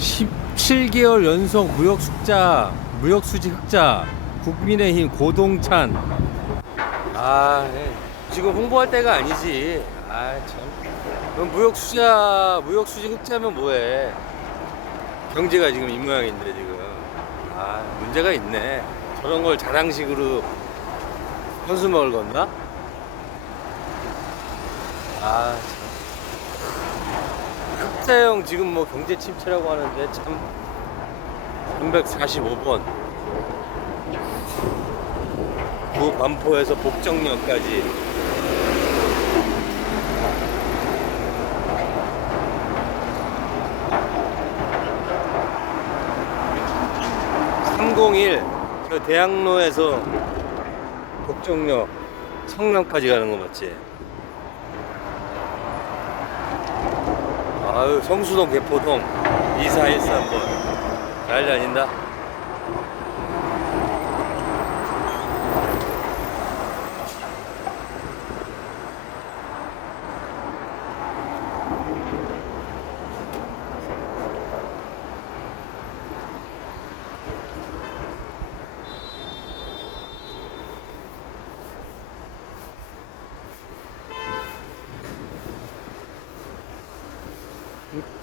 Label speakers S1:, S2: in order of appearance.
S1: 17개월 연속 무역 숙자, 무역 수지 흑자, 국민의힘 고동찬. 아, 네. 지금 홍보할 때가 아니지. 아, 참. 그럼 무역 수자, 무역 수지 흑자면 뭐해? 경제가 지금 이 모양인데 지금. 아, 문제가 있네. 저런 걸 자랑식으로 현수막을 건나? 아, 참. 흑자형 지금 뭐 경제 침체라고 하는데 참. 345번. 구 반포에서 복정역까지. (301) 저 대학로에서 복정역 성남까지 가는 거 맞지? 아유 성수동 개포동 2413번. 잘 다닌다 Yep.